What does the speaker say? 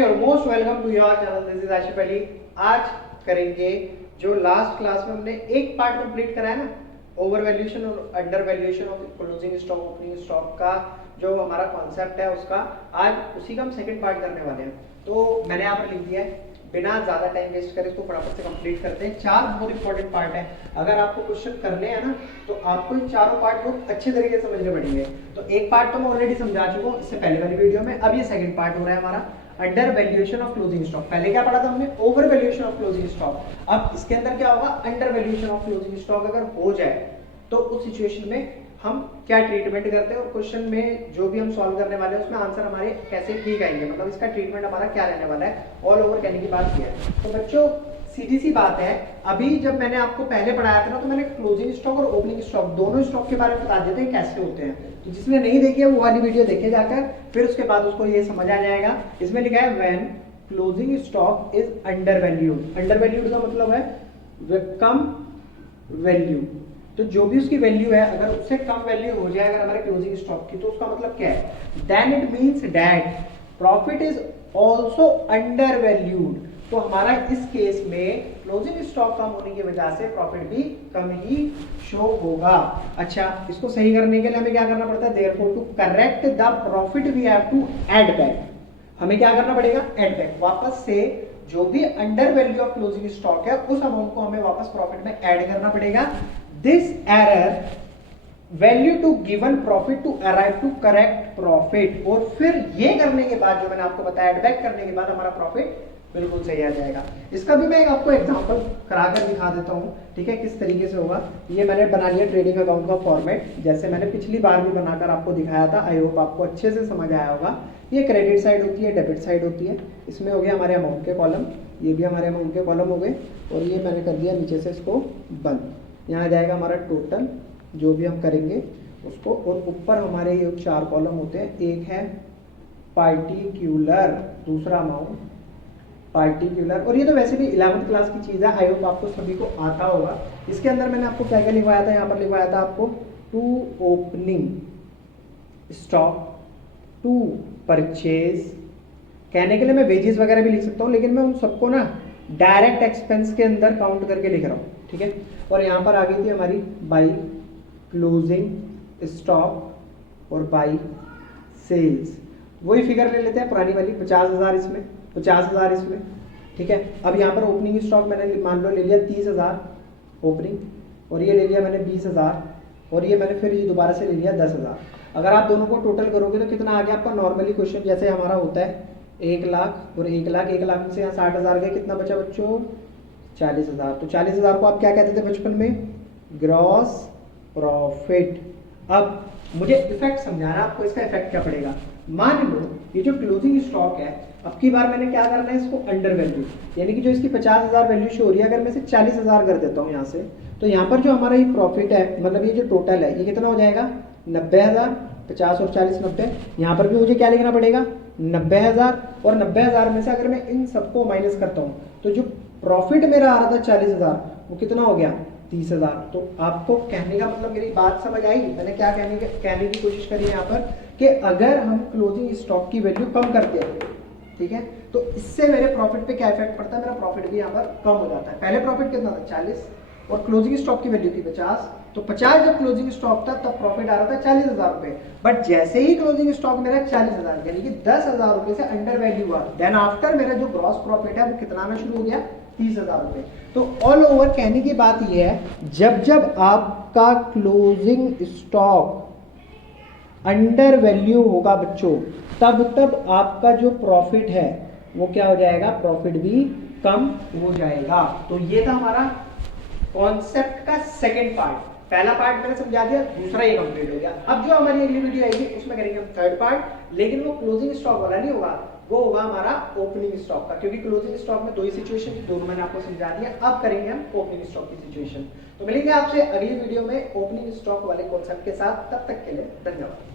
Your most welcome to your channel. This is Ashif Ali. आज करेंगे जो लास्ट क्लास में हमने एक पार्ट कंप्लीट करा है ना, ओवर वैल्यूएशन और under valuation of closing stock opening stock का जो हमारा कॉन्सेप्ट है उसका, आज उसी का हम सेकंड पार्ट करने वाले हैं। तो मैंने यहाँ पर लिख दिया है, बिना ज्यादा टाइम वेस्ट करे इसको फटाफट से कंप्लीट करते हैं। चार बहुत इंपॉर्टेंट पार्ट है, अगर आपको क्वेश्चन करने हैं ना तो आपको इन चारों पार्ट को अच्छे तरीके से समझने पड़ेंगे। तो एक पार्ट तो मैं ऑलरेडी समझा चुका हूँ इससे पहले वाली वीडियो में, अब ये सेकंड पार्ट हो रहा है हमारा under valuation of closing stock. पहले क्या पढ़ा था हमने? Over valuation of closing stock. अब इसके अंदर क्या होगा? Under valuation of closing stock अगर हो जाए तो उस सिचुएशन में हम क्या ट्रीटमेंट करते हैं और क्वेश्चन में जो भी हम सॉल्व करने वाले हैं उसमें आंसर हमारे कैसे ठीक आएंगे, मतलब इसका ट्रीटमेंट हमारा क्या रहने वाला है। ऑल ओवर कहने की बात किया है। तो बच्चों सीधी सी बात है, अभी जब मैंने आपको पहले पढ़ाया था ना तो मैंने क्लोजिंग स्टॉक और ओपनिंग स्टॉक दोनों स्टॉक के बारे में बता देते हैं कैसे होते हैं। तो जिसने नहीं देखी है वो वाली वीडियो देखे जाकर, फिर उसके बाद उसको ये समझ आ जाएगा। इसमें लिखा है when closing stock is under valued. Under valued का मतलब है कम वैल्यू। तो जो भी उसकी वैल्यू है अगर उससे कम वैल्यू हो जाए अगर हमारे क्लोजिंग स्टॉक की, तो उसका मतलब क्या है? Then it means that profit is also undervalued. तो हमारा इस केस में क्लोजिंग स्टॉक कम होने की वजह से प्रॉफिट भी कम ही शो होगा। अच्छा, इसको सही करने के लिए हमें क्या करना पड़ता है? Therefore to correct the profit we have to add back. हमें क्या करना पड़ेगा? Add back. वापस से जो भी undervalue of closing stock है उस अमाउंट को हमें वापस प्रॉफिट में ऐड करना पड़ेगा। This error value to given profit to arrive to correct profit। और फिर ये करने के बाद जो मैंने आपको बताया एड बैक करने के बाद हमारा प्रॉफिट बिल्कुल सही आ जाएगा। इसका भी मैं आपको एग्जांपल कराकर दिखा देता हूँ, ठीक है, किस तरीके से होगा। ये मैंने बना लिया ट्रेडिंग अकाउंट का फॉर्मेट, जैसे मैंने पिछली बार भी बनाकर आपको दिखाया था। आई होप आपको अच्छे से समझ आया होगा। ये क्रेडिट साइड होती है, डेबिट साइड होती है। इसमें हो गया हमारे अमाउंट के कॉलम, ये भी हमारे अमाउंट के कॉलम हो गए, और ये मैंने कर दिया नीचे से इसको बंद। यहाँ जाएगा हमारा टोटल जो भी हम करेंगे उसको, और ऊपर हमारे ये चार कॉलम होते हैं। एक है पार्टिकुलर, दूसरा अमाउंट पार्टिकुलर, और ये तो वैसे भी 11th क्लास की चीज़ है। आई होप आपको सभी को आता होगा। इसके अंदर मैंने आपको क्या क्या लिखवाया था? यहाँ पर लिखवाया था आपको to opening stock, to purchase. कहने के लिए मैं वेजेस वगैरह भी लिख सकता हूँ, लेकिन मैं उन सबको ना डायरेक्ट एक्सपेंस के अंदर काउंट करके लिख रहा हूँ, ठीक है। और यहाँ पर आ गई थी हमारी बाई क्लोजिंग स्टॉक और बाई सेल्स। वही फिगर ले लेते हैं पुरानी वाली, 50,000 इसमें, 50,000 इसमें, ठीक है। अब यहाँ पर ओपनिंग स्टॉक मैंने मान लो ले लिया 30,000 ओपनिंग, और ये ले लिया मैंने 20,000, और ये मैंने फिर ये दोबारा से ले लिया 10,000। अगर आप दोनों को टोटल करोगे तो कितना आ गया आपका? नॉर्मली क्वेश्चन जैसे हमारा होता है 1 लाख और 1 लाख, 1 लाख में से यहाँ 60,000 गया, कितना बचा बच्चों? 40,000। तो 40,000 को आप क्या कहते थे बचपन में? Gross profit. अब मुझे इफेक्ट समझाना आपको, इसका इफेक्ट क्या पड़ेगा। मान लो ये जो क्लोजिंग स्टॉक है, अब की बार मैंने क्या करना है इसको अंडर वैल्यू, यानी कि जो इसकी 50,000 वैल्यू शो हो रही है, अगर मैं इसे 40,000 कर देता हूँ यहाँ से, तो यहाँ पर जो हमारा ये प्रॉफिट है, मतलब ये जो टोटल है, ये कितना हो जाएगा? 90,000। 50 और 40 90। यहाँ पर भी मुझे क्या लिखना पड़ेगा? 90,000। और 90,000 में से अगर मैं इन सबको माइनस करता हूँ तो जो प्रॉफिट मेरा आ रहा था 40,000, वो कितना हो गया? 30,000। तो आपको कहने का मतलब, मेरी बात समझ आई? मैंने क्या कहने की कोशिश करी है यहाँ पर कि अगर हम क्लोजिंग स्टॉक की वैल्यू कम करते हैं, ठीक है, तो इससे मेरे प्रॉफिट पे क्या इफेक्ट पड़ता है? मेरा प्रॉफिट भी यहाँ पर कम हो जाता है। पहले प्रॉफिट कितना था? 40, और क्लोजिंग स्टॉक की वैल्यू थी 50। तो 50 जब क्लोजिंग स्टॉक था तब प्रॉफिट आ रहा था 40,000 रुपए। बट जैसे ही क्लोजिंग स्टॉक मेरा 40,000 यानी कि 10,000 रुपए से अंडर वैल्यू हुआ, देन आफ्टर मेरा जो ग्रॉस प्रॉफिट है वो कितना आना शुरू हो गया? 30,000 रुपए। तो ऑल ओवर कहने की बात यह है, जब जब आपका क्लोजिंग स्टॉक अंडर वैल्यू होगा बच्चों, तब तब आपका जो प्रॉफिट है वो क्या हो जाएगा? प्रॉफिट भी कम हो जाएगा। तो ये था हमारा कॉन्सेप्ट का सेकंड पार्ट। पहला पार्ट मैंने समझा दिया, दूसरा ये कंप्लीट हो गया। अब जो हमारी अगली वीडियो आएगी उसमें करेंगे हम थर्ड पार्ट, लेकिन वो क्लोजिंग स्टॉक वाला नहीं होगा, वो होगा हमारा ओपनिंग स्टॉक का, क्योंकि क्लोजिंग स्टॉक में दो ही सिचुएशन थी, दोनों मैंने आपको समझा दिया। अब करेंगे हम ओपनिंग स्टॉक की सिचुएशन। तो मिलेंगे आपसे अगली वीडियो में ओपनिंग स्टॉक वाले कॉन्सेप्ट के साथ। तब तक के लिए धन्यवाद।